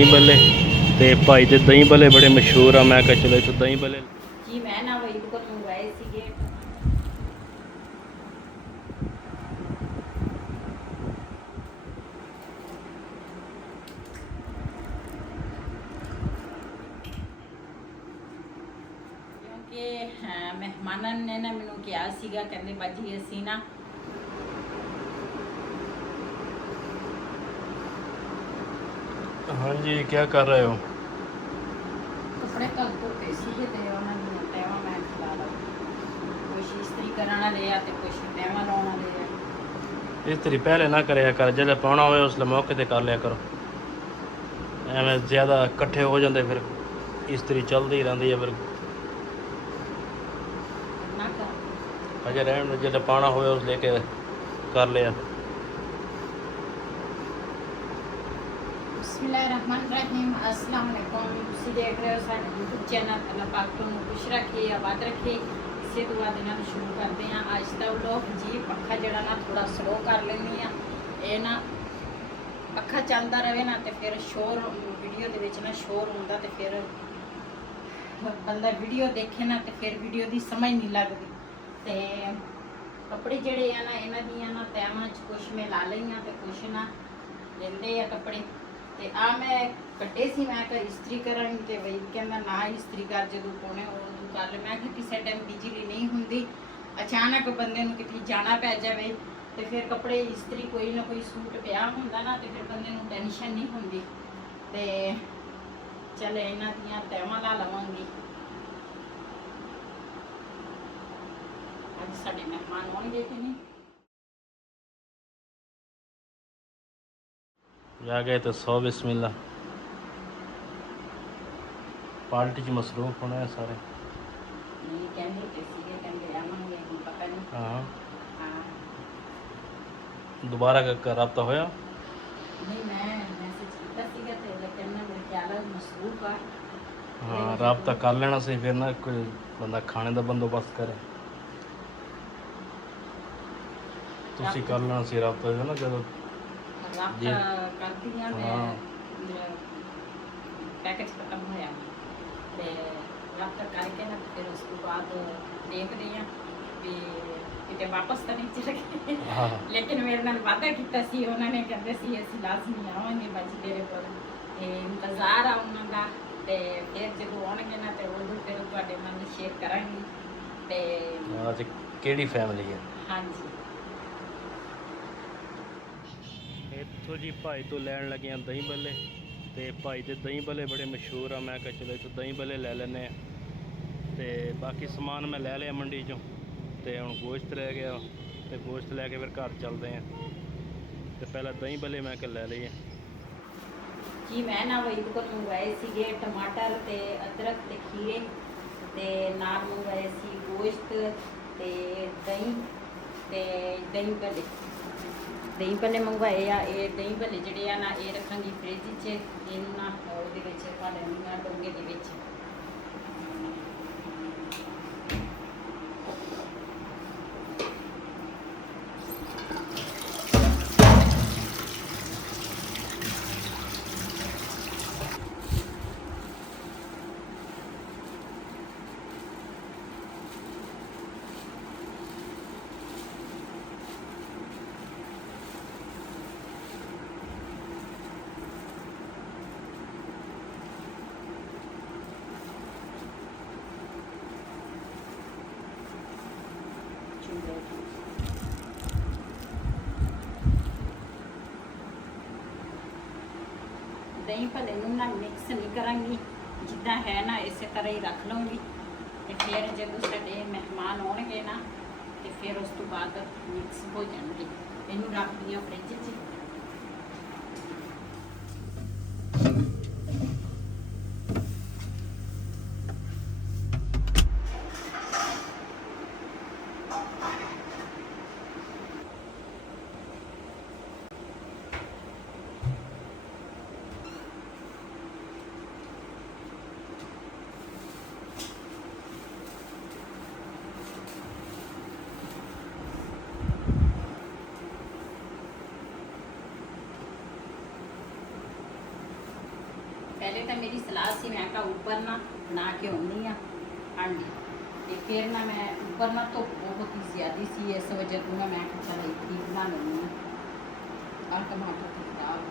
दही भल्ले ते भाई दे दही भल्ले बड़े मशहूर आ। मैं कहा चलो इत्थों दही भल्ले जी मैं ना वही को मंगवाए सीगे क्योंकि मेहमाਨਾਂ ने ना ਮੈਨੂੰ ਕਿਹਾ ਸੀਗਾ ਕਹਿੰਦੇ ਬਾਜੀ ਅਸੀਂ ਨਾ हाँ जी क्या कर रहे हो? ਕੱਪੜੇ ਕੱਲ ਧੋਤੇ ਸੀਗੇ ਤੇ ਉਹਨਾਂ ਨੂੰ ਤੈਵਾਂ ਮੈਂ ਖਿਲਾ ਲਾ ਕੁਛ ਇਸਤਰੀ ਕਰਨ ਵਾਲੇ ਆ ਤੇ ਕੁਛ ਤੈਵਾਂ ਲਾਉਣ ਵਾਲੇ ਆ इस्त्री पहले ना कराया कर, जब पाना हो उसले मौके ते कर लिया करो। एवं ज़्यादा इकट्ठे हो जाते फिर इस्त्री चलती रहती है फिर ਨਾ ਕਰ अजय रहन जब पाना हो उस लेके कर लिया। बिस्मिल्लाहिर्रहमानिर्रहीम अस्सलाम वालेकुम। ਤੁਸੀਂ ਦੇਖ ਰਹੇ ਹੋ ਸਾਡਾ YouTube ਚੈਨਲ। ਅੱਲਾਹ ਪਾਕ ਤੁਹਾਨੂੰ ਖੁਸ਼ ਰੱਖੇ, ਆਬਾਦ ਰੱਖੇ। ਇਸੇ ਦੁਆ ਦੇ ਨਾਲ ਸ਼ੁਰੂ ਕਰਦੇ ਹਾਂ ਅੱਜ ਦਾ ਵਲੋਗ। ਜੀ ਪੱਖਾ ਜਿਹੜਾ ਨਾ ਥੋੜਾ ਸਲੋ ਕਰ ਲੈਂਦੀ ਆ, ਇਹ ਨਾ ਪੱਖਾ ਚੱਲਦਾ ਰਹੇ ਨਾ ਤੇ ਫਿਰ ਸ਼ੋਰ ਵੀਡੀਓ ਦੇ ਵਿੱਚ ਨਾ ਸ਼ੋਰ ਹੁੰਦਾ ਤੇ ਫਿਰ ਬੰਦਾ ਵੀਡੀਓ ਦੇਖੇ ਨਾ ਤੇ ਫਿਰ ਵੀਡੀਓ ਦੀ ਸਮਝ ਨਹੀਂ ਲੱਗਦੀ। ਤੇ ਕੱਪੜੇ ਜਿਹੜੇ ਆ ਨਾ ਇਹਨਾਂ ਦੀਆਂ ਨਾ ਤੈਵਾਂ 'ਚ ਕੁਛ ਮੈਂ ਲਾ ਲਈਆਂ ਤੇ ਕੁਛ ਨਾ ਲੈਂਦੇ ਆ ਕੱਪੜੇ। ਤੇ ਆ ਮੈਂ ਕੱਟੇ ਸੀ, ਮੈਂ ਕਿਹਾ ਇਸਤਰੀ ਕਰਾਂਗੀ ਤੇ ਵਈ ਕਹਿੰਦਾ ਨਾ ਇਸਤਰੀ ਕਰ, ਜਦੋਂ ਪਾਉਣੇ ਉਦੋਂ ਕਰ ਲੈ। ਮੈਂ ਕਿਹਾ ਕਿਸੇ ਟਾਈਮ ਬਿਜਲੀ ਨਹੀਂ ਹੁੰਦੀ, ਅਚਾਨਕ ਬੰਦੇ ਨੂੰ ਕਿਤੇ ਜਾਣਾ ਪੈ ਜਾਵੇ ਤੇ ਫਿਰ ਕੱਪੜੇ ਇਸਤਰੀ ਕੋਈ ਨਾ ਕੋਈ ਸੂਟ ਪਿਆ ਹੁੰਦਾ ਨਾ ਤੇ ਫਿਰ ਬੰਦੇ ਨੂੰ ਟੈਨਸ਼ਨ ਨਹੀਂ ਹੁੰਦੀ। ਤੇ ਚੱਲ ਇਹਨਾਂ ਦੀਆਂ ਤੈਵਾਂ ਲਾ ਲਵਾਂਗੀ। ਅੱਜ ਸਾਡੇ ਮਹਿਮਾਨ ਆਉਣਗੇ ਕਿ ਨਹੀਂ। जा गए तो 100 बिस्मिल्लाह। पार्टी च मसरूफ होने सारे। ਨਹੀਂ ਕਹਿੰਦੇ ਤੇ ਸੀਗੇ, ਕਹਿੰਦੇ ਆਵਾਂਗੇ, ਹੁਣ ਪਤਾ ਨਹੀਂ। हाँ ਹਾਂ दोबारा का रब्ता होया? नहीं मैं मैसेज किया सीगा ते लेकिन ना मेरे ख्याल है मसरूफ आ। हाँ रब्ता कर लेना सी, फिर ना कोई बंदा खाने का बंदोबस्त करे। तुसी कर लेना सी रब्ता जो ना जब राब्ता करती हैं मैं हाँ। मेरा पैकेज खत्म होया ते राब्ता करके ना फिर उसके बाद देख रही हैं भी किते वापस तो नहीं चले गए। हाँ लेकिन मेरे नाल वादा किया सी, उन्होंने कहते सी ਅਸੀਂ ਲਾਜ਼ਮੀ ਆਵਾਂਗੇ ਬਾਜੀ ਤੇਰੇ ਕੋਲ ਤੇ ਇੰਤਜ਼ਾਰ ਆ ਉਹਨਾਂ ਦਾ। ਤੇ ਫਿਰ ਜਦੋਂ ਆਉਣਗੇ ਨਾ ਤੇ ਉਦੋਂ ਫਿਰ ਤੁਹਾਡੇ ਨਾਲ ਸ਼ੇਅਰ ਕਰਾਂਗੀ। ਤੇ आज केड़ी फैमिली है? ਹਾਂਜੀ ਇੱਥੋਂ ਜੀ ਭਾਈ ਤੋਂ ਲੈਣ ਲੱਗੇ ਆ ਦਹੀਂ ਭੱਲੇ ਤੇ ਭਾਈ ਦੇ ਦਹੀਂ ਭੱਲੇ ਬੜੇ ਮਸ਼ਹੂਰ ਆ। ਮੈਂ ਕਿਹਾ ਚਲੋ ਇੱਥੋਂ ਦਹੀਂ ਭੱਲੇ ਲੈ ਲੈਂਦੇ ਆ ਤੇ ਬਾਕੀ ਸਮਾਨ ਮੈਂ ਲੈ ਲਿਆ ਮੰਡੀ ਚੋਂ ਤੇ ਹੁਣ ਗੋਸ਼ਤ ਰਹਿ ਗਿਆ ਤੇ ਗੋਸ਼ਤ ਲੈ ਕੇ ਫਿਰ ਘਰ ਚੱਲਦੇ ਆ। ਤੇ ਪਹਿਲਾਂ ਦਹੀਂ ਭੱਲੇ ਮੈਂ ਕਿਹਾ ਲੈ ਲਈਏ। ਜੀ ਮੈਂ ਨਾ ਵਹੀ ਤੋਂ ਮੰਗਵਾਏ ਸੀਗੇ ਟਮਾਟਰ ਤੇ ਅਦਰਕ ਤੇ ਖੀਰੇ ਤੇ ਨਾਲ ਮੰਗਵਾਏ ਸੀ ਗੋਸ਼ਤ ਤੇ ਦਹੀਂ ਭੱਲੇ ਮੰਗਵਾਏ ਆ। ਇਹ ਦਹੀਂ ਭੱਲੇ ਜਿਹੜੇ ਆ ਨਾ ਇਹ ਰੱਖਾਂਗੀ ਫ੍ਰਿਜ 'ਚ, ਇਹਨੂੰ ਨਾ ਉਹਦੇ ਵਿੱਚ ਪਾ ਲੈਂਦੀ ਆ ਡੋਂਗੇ ਦੇ ਵਿੱਚ। ਦਹੀਂ ਭੱਲੇ ਨੂੰ ਨਾ ਮਿਕਸ ਨਹੀਂ ਕਰਾਂਗੀ, ਜਿੱਦਾਂ ਹੈ ਨਾ ਇਸੇ ਤਰ੍ਹਾਂ ਹੀ ਰੱਖ ਲਵਾਂਗੀ। ਤੇ ਫਿਰ ਜਦੋਂ ਸਾਡੇ ਮਹਿਮਾਨ ਆਉਣਗੇ ਨਾ ਤੇ ਫਿਰ ਉਸ ਤੋਂ ਬਾਅਦ ਮਿਕਸ ਹੋ ਜਾਣਗੇ। ਇਹਨੂੰ ਰੱਖਦੀ ਹਾਂ ਫ੍ਰਿਜ 'ਚ। ਪਹਿਲੇ ਤਾਂ ਮੇਰੀ ਸਲਾਹ ਸੀ ਮੈਂ ਕਿਹਾ ਉੱਪਰ ਨਾ ਬਣਾ ਕੇ ਆਉਂਦੀ ਆ ਹਾਂਡੀ, ਤੇ ਫਿਰ ਨਾ ਮੈਂ ਉੱਪਰ ਨਾ ਧੁੱਪ ਬਹੁਤ ਹੀ ਜ਼ਿਆਦਾ ਸੀ, ਇਸ ਵਜ੍ਹਾ ਤੋਂ ਨਾ ਮੈਂ ਕਿਹਾ ਚੱਲ ਇੱਥੇ ਹੀ ਬਣਾ ਲੈਂਦੀ ਹਾਂ। ਆਹ ਟਮਾਟਰ ਤੇ ਖਰਾਬ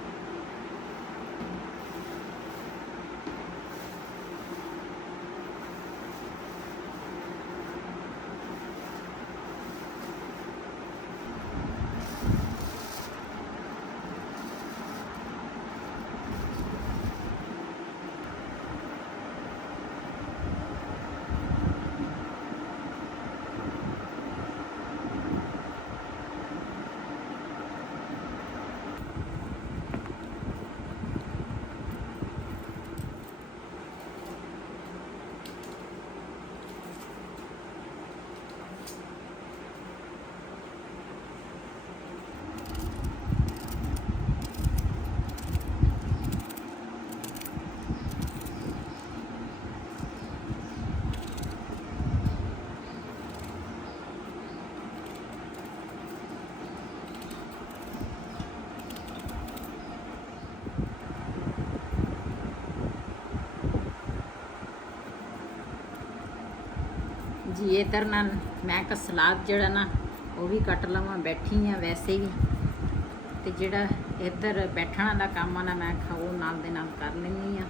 ਜੀ। ਇੱਧਰ ਨਾ ਮੈਂ ਕਿਹਾ ਸਲਾਦ ਜਿਹੜਾ ਨਾ ਉਹ ਵੀ ਕੱਟ ਲਵਾਂ, ਬੈਠੀ ਆ ਵੈਸੇ ਵੀ, ਤੇ ਜਿਹੜਾ ਇੱਧਰ ਬੈਠਣ ਵਾਲਾ ਕੰਮ ਆ ਨਾ ਮੈਂ ਕਿਹਾ ਉਹ ਨਾਲ ਦੇ ਨਾਲ ਕਰ ਲੈਂਦੀ ਆ।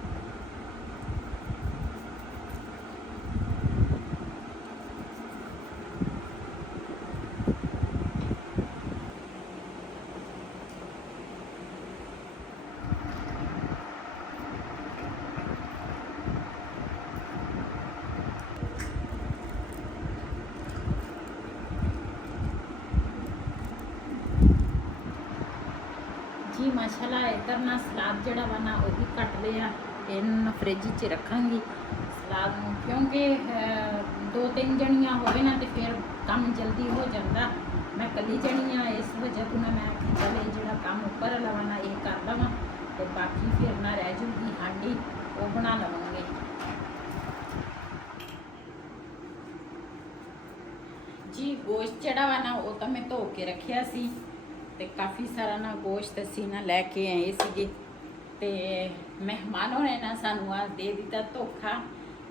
जी माशाल्लाह इधर ना सलाद जड़ा वा ना वही कट लिया, इन फ्रिज च रखांगी सलाद नूं, क्योंकि 2-3 जणियां होवे ना तो फिर काम जल्दी हो जाता। मैं कली जणी हाँ, इस वजह तो ना मैं चल ये जो काम उपर वाला वा ना ये कर लवां, तो बाकी फिर ना रह जूगी हांडी वो बना लवांगे। जी गोश्त जड़ा वा ना वो तो मैं धो के रखिया सी, ਤੇ ਕਾਫੀ ਸਾਰਾ ਨਾ ਗੋਸ਼ਤ ਅਸੀਂ ਨਾ ਲੈ ਕੇ ਆਏ ਸੀਗੇ, ਤੇ ਮਹਿਮਾਨਾਂ ਨੇ ਨਾ ਸਾਨੂੰ ਆ ਦੇ ਦਿੱਤਾ ਧੋਖਾ,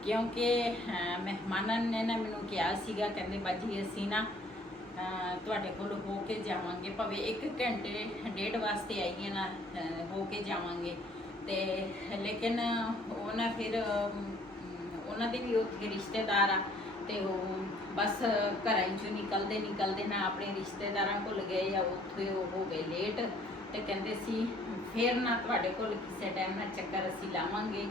ਕਿਉਂਕਿ ਮਹਿਮਾਨਾਂ ਨੇ ਨਾ ਮੈਨੂੰ ਕਿਹਾ ਸੀਗਾ, ਕਹਿੰਦੇ ਬਾਜੀ ਅਸੀਂ ਨਾ ਤੁਹਾਡੇ ਕੋਲ ਹੋ ਕੇ ਜਾਵਾਂਗੇ, ਭਾਵੇਂ 1 ਘੰਟੇ ਡੇਢ ਵਾਸਤੇ ਆਈਏ ਨਾ ਹੋ ਕੇ ਜਾਵਾਂਗੇ, ਤੇ ਲੇਕਿਨ ਉਹ ਨਾ ਫਿਰ ਉਹਨਾਂ ਦੇ ਵੀ ਉੱਥੇ ਰਿਸ਼ਤੇਦਾਰ ਆ, ਤੇ ਉਹ बस घर चो निकलते ना अपने रिश्तेदारों को गए या उत्थे हो गए लेट, तो कहते सी फिर ना तुहाडे कोल किसी टाइम ना चक्कर असी लावांगे,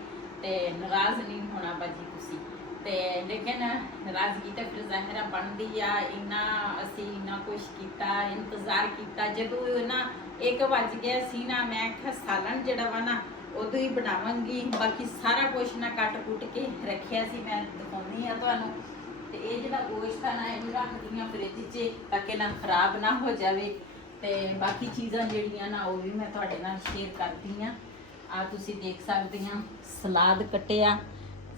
तो नाराज़ नहीं होना बाजी तुसी। ते लेकिन नाराज़गी तो फिर ज़ाहिर बनती आ, इन्ना असी इन्ना कुछ किया इंतज़ार किया, जदों ना 1 बज गया सी ना मैं आख्या सालन जड़ा वा ना उदों ही बनावांगी, बाकी सारा कुछ ना कट कुट के रखिया सी, मैं दिखाउंदी आ तुहानूं। तो ये जो गोश्त है ना ये रख दी फ्रिज च ताकि ना खराब ना हो जाए, तो बाकी चीज़ां जड़ियां ना वो भी मैं तुहाडे नाल शेयर करती हाँ। आ तुसी देख सकते हैं सलाद कटिया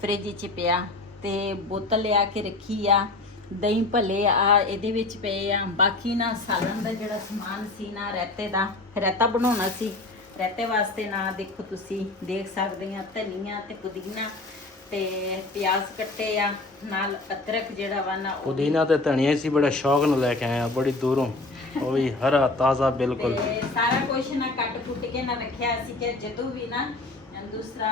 फ्रिज च पिया, तो बोतल लिया के रखी आ, दही भले आ इहदे विच पे आ, बाकी ना सालन दा जिहड़ा समान सी ना रायता बनाउणा सी, रायते वास्ते ना देखो तुसी देख सकते हैं धनिया ते पुदीना ते प्याज कट्टे आ, नाल अदरक जेड़ा वा ना पुदीना ते धनिया सी बड़ा शौक नाल लेके आया बड़ी दूरों, वो भी हरा ताज़ा बिल्कुल सारा कुछ ना कट कुट के ना रखिया सी कि जदों भी ना दूसरा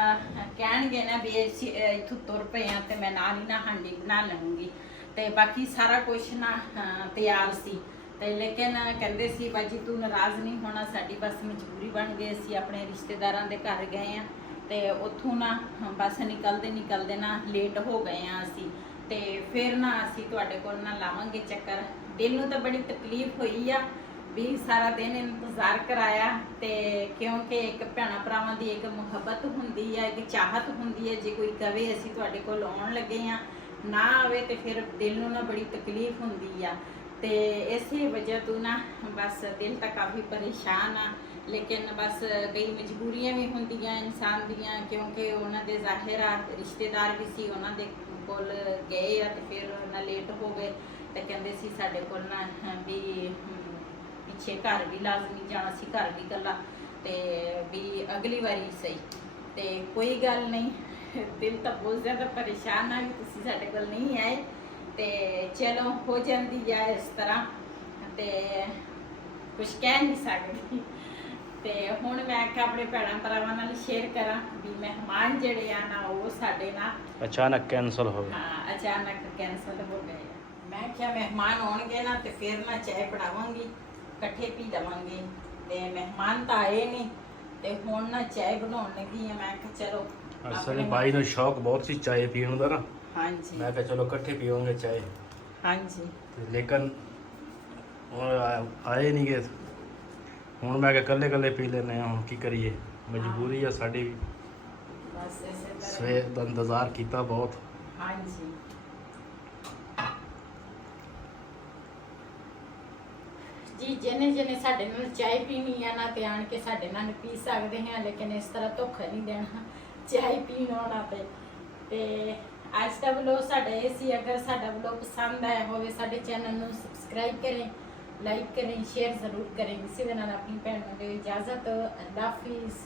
कहणगे ना भी इत्थों तुर पे आ ते मैं नाल ही ना हांडी बना लूँगी, ते बाकी सारा कुछ ना तैयार सी, ते लेकिन कहंदे सी बाजी तू नाराज़ नहीं होना, साडी बस मजबूरी बन गई, असीं अपने रिश्तेदारां दे घर गए आ, ते उत्थों ना बस निकलते ना लेट हो गए हैं असी, ते फिर ना असी तुहाडे कोल ना लावांगे चक्कर। दिल नूं तो बड़ी तकलीफ हुई आ भी सारा दिन इंतज़ार कराया, ते क्योंकि एक भैणां भरावां दी एक मुहब्बत हुंदी है, एक चाहत हुंदी है, जे कोई कहे असी तुहाडे कोल आउण लगे आ ना आवे तो फिर दिल नूं ना बड़ी तकलीफ हुंदी आ, ते इसे वजह तो ना बस दिल तो काफ़ी परेशान आ, लेकिन बस कई मजबूरियां भी होंदियां इंसान दियां, क्योंकि उन्होंने ज़ाहिर आ रिश्तेदार भी सी उन्होंने कोल गए आ, तो फिर उन्हें लेट हो गए, तो कहते सी साडे कोल ना भी पिछे घर भी लाजमी जाना सी, घर भी गला, तो भी अगली बारी सही, ਤੇ ਕੋਈ ਗੱਲ ਨਹੀਂ, ਦਿਲ ਤਾਂ ਬਹੁਤ ਜ਼ਿਆਦਾ ਪਰੇਸ਼ਾਨ ਆ ਵੀ ਤੁਸੀਂ ਸਾਡੇ ਕੋਲ ਨਹੀਂ ਆਏ, ਤੇ ਚਲੋ ਹੋ ਜਾਂਦੀ ਆ ਇਸ ਤਰ੍ਹਾਂ, ਤੇ ਕੁਝ ਕਹਿ ਨਹੀਂ ਸਕਦੀ। ਤੇ ਹੁਣ ਮੈਂ ਕਿ ਆਪਣੇ ਭੈਣਾਂ ਭਰਾਵਾਂ ਨਾਲ ਸ਼ੇਅਰ ਕਰਾਂ ਵੀ ਮਹਿਮਾਨ ਜਿਹੜੇ ਆ ਨਾ ਉਹ ਸਾਡੇ ਨਾਲ ਅਚਾਨਕ ਕੈਂਸਲ ਹੋ ਗਿਆ। ਹਾਂ ਅਚਾਨਕ ਕੈਂਸਲ ਹੋ ਗਏ। ਮੈਂ ਕਿਹਾ ਮਹਿਮਾਨ ਆਉਣਗੇ ਨਾ ਤੇ ਫਿਰ ਮੈਂ ਚਾਹ ਬਣਾਵਾਂਗੀ, ਇਕੱਠੇ ਪੀ ਲਵਾਂਗੇ, ਤੇ ਮਹਿਮਾਨ ਤਾਂ ਆਏ ਨਹੀਂ ਤੇ ਹੁਣ ਨਾ ਚਾਹ ਬਣਾਉਣ ਲੱਗੀ ਆ। ਮੈਂ ਕਿਹਾ ਚਲੋ ਅਸਲ ਭਾਈ ਨੂੰ ਸ਼ੌਕ ਬਹੁਤ ਸੀ ਚਾय ਪੀਣ ਦਾ ਨਾ, ਹਾਂਜੀ ਮੈਂ ਕਿਹਾ ਚਲੋ ਇਕੱਠੇ ਪੀਵਾਂਗੇ ਚਾय, ਹਾਂਜੀ ਤੇ ਲੇਕਿਨ ਹੁਣ ਆਏ ਨਹੀਂ ਗਏ। ਹੁਣ ਮੈਂ ਕਿਹਾ ਇਕੱਲੇ ਇਕੱਲੇ ਪੀ ਲੈਂਦੇ ਹਾਂ, ਹੁਣ ਕੀ ਕਰੀਏ, ਮਜਬੂਰੀ ਆ ਸਾਡੀ ਵੀ। ਬਸ ਇਸੇ ਤਰ੍ਹਾਂ ਸਵੇਰ ਦਾ ਇੰਤਜ਼ਾਰ ਕੀਤਾ ਬਹੁਤ। ਹਾਂਜੀ ਜੀ, ਜਿਹਨੇ ਜਿਹਨੇ ਸਾਡੇ ਨਾਲ ਚਾਹ ਪੀਣੀ ਆ ਨਾ ਤੇ ਆਣ ਕੇ ਸਾਡੇ ਨਾਲ ਪੀ ਸਕਦੇ ਹਾਂ, ਲੇਕਿਨ ਇਸ ਤਰ੍ਹਾਂ ਧੋਖਾ ਨਹੀਂ ਦੇਣਾ ਚਾਹ ਪੀਣ ਆਉਣਾ ਤੇ ਅੱਜ ਦਾ ਵਲੋਗ ਸਾਡਾ ਇਹ ਸੀ। ਅਗਰ ਸਾਡਾ ਵਲੋਗ ਪਸੰਦ ਆਇਆ ਹੋਵੇ ਸਾਡੇ ਚੈਨਲ ਨੂੰ ਸਬਸਕ੍ਰਾਈਬ ਕरें, ਲਾਈਕ करें, शेयर ज़रूर करें। इसी के नाल अपनी भैन को इजाज़त। अल्लाह हाफिज़।